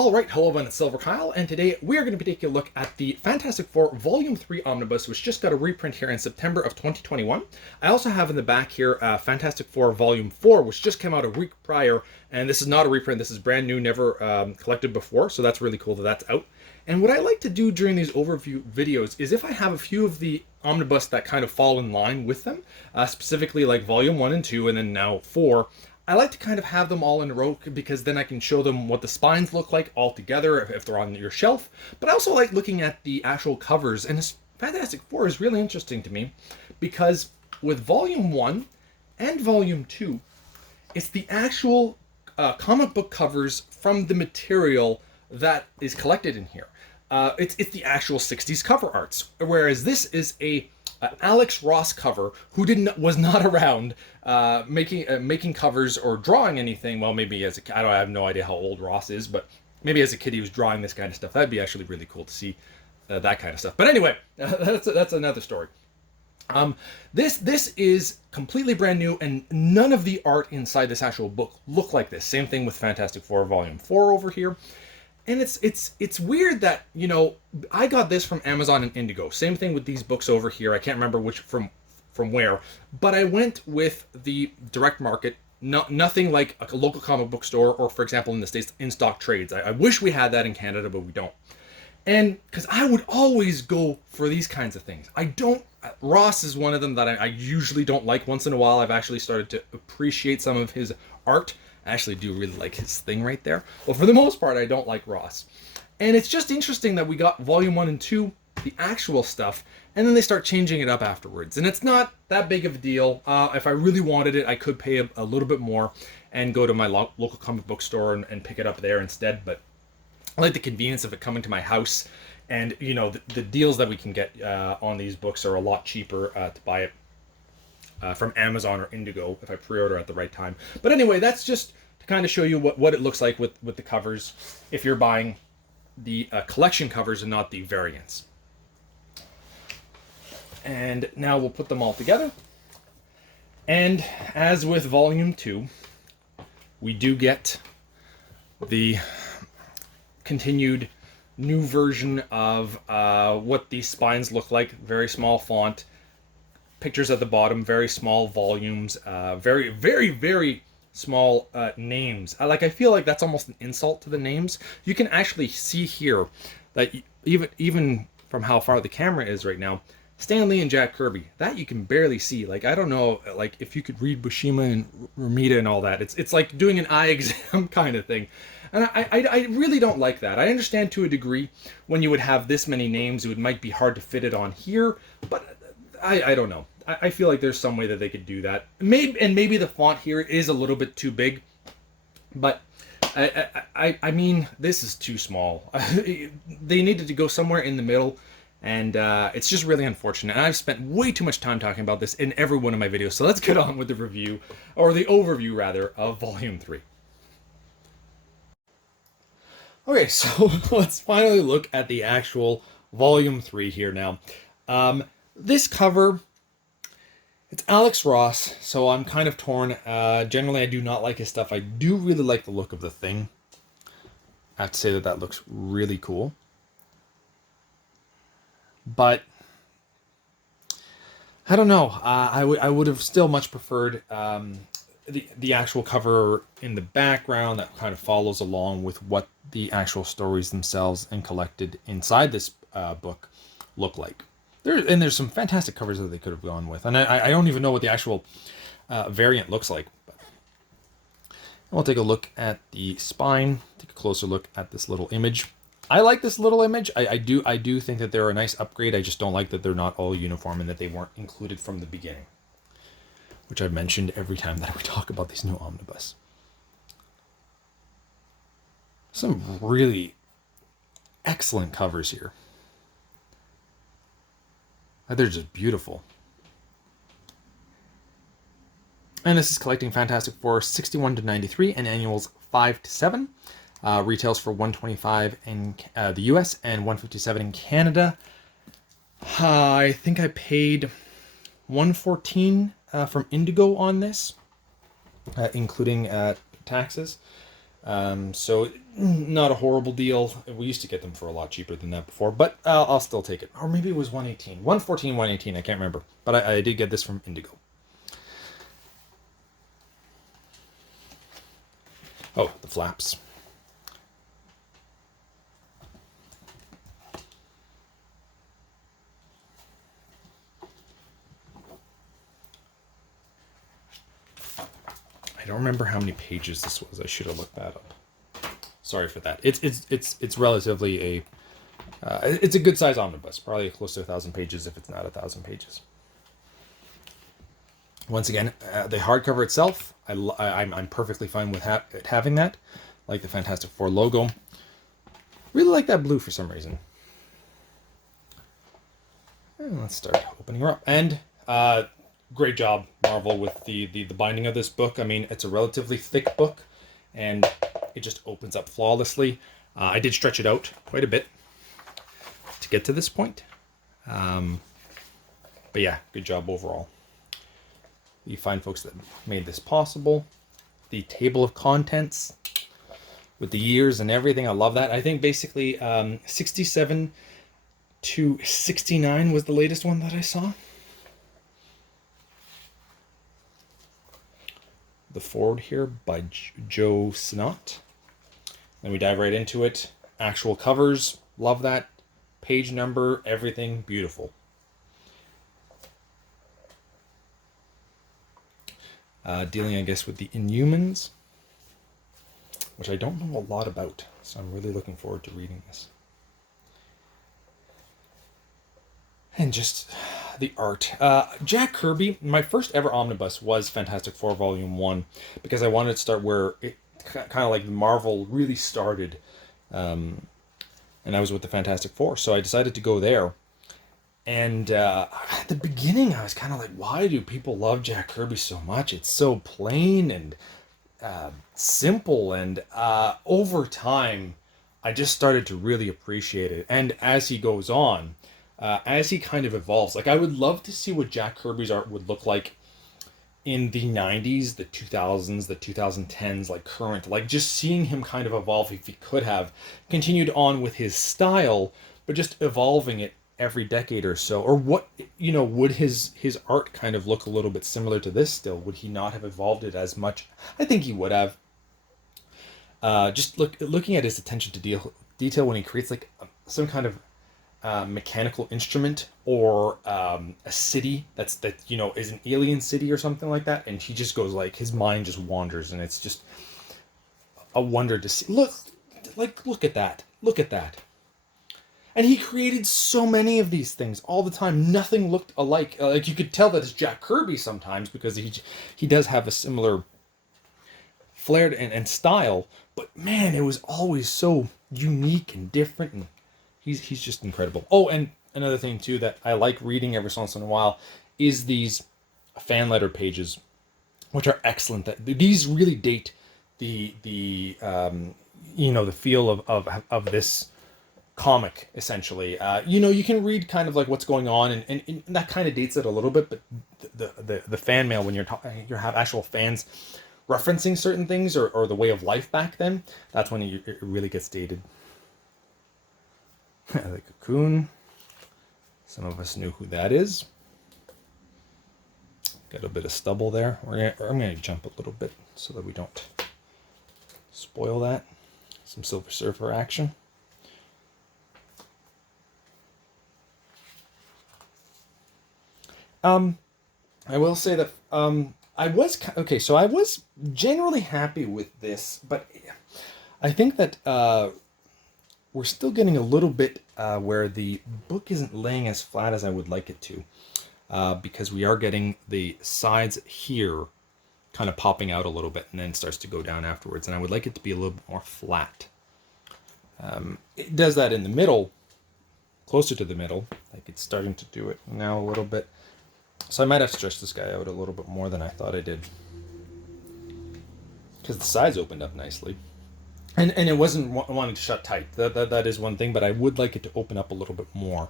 Alright, hello everyone, it's silverkyle, and today we are going to be taking a look at the Fantastic Four Volume 3 Omnibus, which just got a reprint here in September of 2021. I also have in the back here Fantastic Four Volume 4, which just came out a week prior, and this is not a reprint, this is brand new, never collected before, so that's really cool that that's out. And what I like to do during these overview videos is if I have a few of the omnibus that kind of fall in line with them, specifically like Volume 1 and 2, and then now 4, I like to kind of have them all in a row because then I can show them what the spines look like all together if they're on your shelf. But I also like looking at the actual covers, and this Fantastic Four is really interesting to me because with Volume 1 and Volume 2, it's the actual comic book covers from the material that is collected in here. It's the actual 60s cover arts, whereas this is a Alex Ross cover who was not around making covers or drawing anything. Well, maybe as a kid, I have no idea how old Ross is, but maybe as a kid he was drawing this kind of stuff. That'd be actually really cool to see that kind of stuff. But anyway, that's another story. This is completely brand new, and none of the art inside this actual book look like this. Same thing with Fantastic Four Volume 4 over here. And it's weird that, you know, I got this from Amazon and Indigo. Same thing with these books over here. I can't remember which from where, but I went with the direct market. Nothing like a local comic book store or, for example, in the States, in-stock trades. I wish we had that in Canada, but we don't. And because I would always go for these kinds of things. Ross is one of them that I usually don't like. Once in a while, I've actually started to appreciate some of his art. I actually do really like his thing right there. Well, for the most part, I don't like Ross. And it's just interesting that we got Volume 1 and 2, the actual stuff, and then they start changing it up afterwards. And it's not that big of a deal. If I really wanted it, I could pay a little bit more and go to my local comic book store and pick it up there instead. But I like the convenience of it coming to my house. And, you know, the deals that we can get on these books are a lot cheaper to buy it from Amazon or Indigo if I pre-order at the right time. But anyway, that's just to kind of show you what it looks like with the covers if you're buying the collection covers and not the variants. And now we'll put them all together. And as with Volume 2, we do get the continued new version of what these spines look like. Very small font. Pictures at the bottom, very small volumes, very, very, very small names. I feel like that's almost an insult to the names. You can actually see here that even from how far the camera is right now, Stan Lee and Jack Kirby, that you can barely see. Like, I don't know, like if you could read Buscema and Romita and all that. It's like doing an eye exam kind of thing. And I really don't like that. I understand to a degree when you would have this many names, it might be hard to fit it on here, but I don't know. I feel like there's some way that they could do that. Maybe the font here is a little bit too big, but I mean, this is too small. They needed to go somewhere in the middle, and it's just really unfortunate. And I've spent way too much time talking about this in every one of my videos, so let's get on with the review, or the overview rather, of Volume 3. Okay, so let's finally look at the actual Volume 3 here now. This cover, it's Alex Ross, so I'm kind of torn. Generally, I do not like his stuff. I do really like the look of the Thing. I have to say that looks really cool. But I don't know. I would have still much preferred the actual cover in the background that kind of follows along with what the actual stories themselves and collected inside this book look like. There's some fantastic covers that they could have gone with. And I don't even know what the actual variant looks like. But we'll take a look at the spine, take a closer look at this little image. I like this little image. I do think that they're a nice upgrade. I just don't like that they're not all uniform and that they weren't included from the beginning, which I've mentioned every time that we talk about these new omnibus. Some really excellent covers here. They're just beautiful. And this is collecting Fantastic Four 61 to 93 and annuals 5 to 7. Retails for $125 in the US and $157 in Canada. I think I paid $114 from Indigo on this, including taxes. So not a horrible deal. We used to get them for a lot cheaper than that before, but I'll still take it. Or maybe it was 118, 114, 118. I can't remember, but I did get this from Indigo. Oh, the flaps. I don't remember how many pages this was. I should have looked that up. Sorry for that. It's relatively a it's a good size omnibus, probably close to 1,000 pages if it's not 1,000 pages. Once again, the hardcover itself, I'm perfectly fine with having that. Like the Fantastic Four logo. Really like that blue for some reason. And let's start opening her up. And great job, Marvel, with the binding of this book. I mean, it's a relatively thick book, and it just opens up flawlessly. I did stretch it out quite a bit to get to this point. But yeah, good job overall. The fine folks that made this possible. The table of contents with the years and everything. I love that. I think basically 67 to 69 was the latest one that I saw. The forward here by Joe Snott. Then we dive right into it. Actual covers, love that. Page number, everything, beautiful. Dealing, I guess, with the Inhumans, which I don't know a lot about, so I'm really looking forward to reading this. And just the art. Jack Kirby, my first ever omnibus was Fantastic Four Volume 1, because I wanted to start where it kind of like Marvel really started, and I was with the Fantastic Four, so I decided to go there. And at the beginning, I was kind of like, why do people love Jack Kirby so much? It's so plain and simple, and over time, I just started to really appreciate it. And as he goes on, as he kind of evolves, like I would love to see what Jack Kirby's art would look like in the 90s, the 2000s, the 2010s, like current, like just seeing him kind of evolve, if he could have continued on with his style, but just evolving it every decade or so. Or what, you know, would his art kind of look a little bit similar to this still? Would he not have evolved it as much? I think he would have. Just looking at his attention to detail when he creates like some kind of mechanical instrument, or a city that you know is an alien city or something like that, and he just goes like, his mind just wanders, and it's just a wonder to see. Look at that, and he created so many of these things all the time. Nothing looked alike. Like you could tell that it's Jack Kirby sometimes, because he does have a similar flair and style, but man, it was always so unique and different, and he's just incredible. Oh, and another thing too that I like reading every once in a while is these fan letter pages, which are excellent. That these really date the you know, the feel of this comic, essentially. You know, you can read kind of like what's going on, and that kind of dates it a little bit, but the fan mail, when you have actual fans referencing certain things, or the way of life back then, that's when it really gets dated. The Cocoon. Some of us knew who that is. Got a bit of stubble there. I'm going to jump a little bit so that we don't spoil that. Some Silver Surfer action. I will say that I was generally happy with this, but I think that we're still getting a little bit where the book isn't laying as flat as I would like it to, because we are getting the sides here kind of popping out a little bit, and then it starts to go down afterwards, and I would like it to be a little bit more flat. It does that in the middle, closer to the middle, like it's starting to do it now a little bit. So I might have stretched this guy out a little bit more than I thought I did, because the sides opened up nicely. And it wasn't wanting to shut tight. That is one thing, but I would like it to open up a little bit more.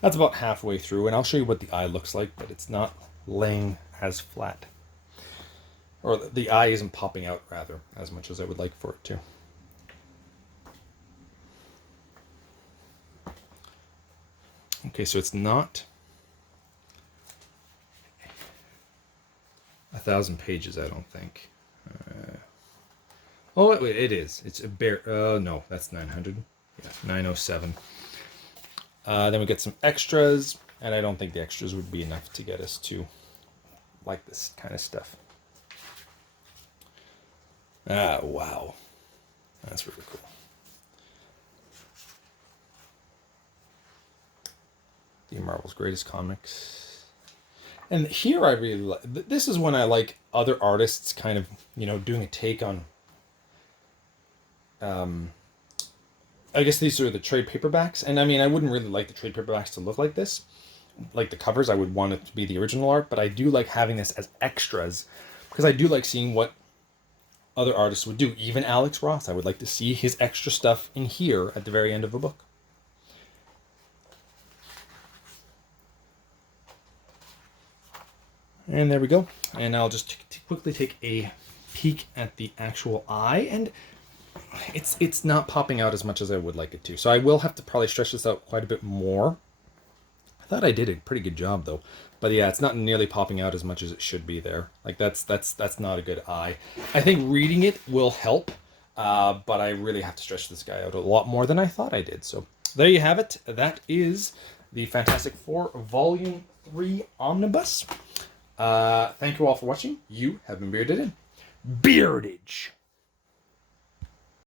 That's about halfway through, and I'll show you what the eye looks like, but it's not laying as flat. or the eye isn't popping out rather as much as I would like for it to. Okay, so it's not 1,000 pages, I don't think. Oh, it is. It's a bare. No, that's 900. Yeah, 907. Then we get some extras, and I don't think the extras would be enough to get us to like this kind of stuff. Ah, wow. That's really cool. The Marvel's Greatest Comics. And here I really like, this is when I like other artists kind of, doing a take on, I guess these are the trade paperbacks. And I mean, I wouldn't really like the trade paperbacks to look like this. Like the covers, I would want it to be the original art, but I do like having this as extras because I do like seeing what other artists would do. Even Alex Ross, I would like to see his extra stuff in here at the very end of a book. And there we go. And I'll just quickly take a peek at the actual eye, and it's not popping out as much as I would like it to. So I will have to probably stretch this out quite a bit more. I thought I did a pretty good job though. But yeah, it's not nearly popping out as much as it should be there. Like that's not a good eye. I think reading it will help, but I really have to stretch this guy out a lot more than I thought I did. So there you have it. That is the Fantastic Four Volume 3 Omnibus. Thank you all for watching. You have been bearded in Beardage.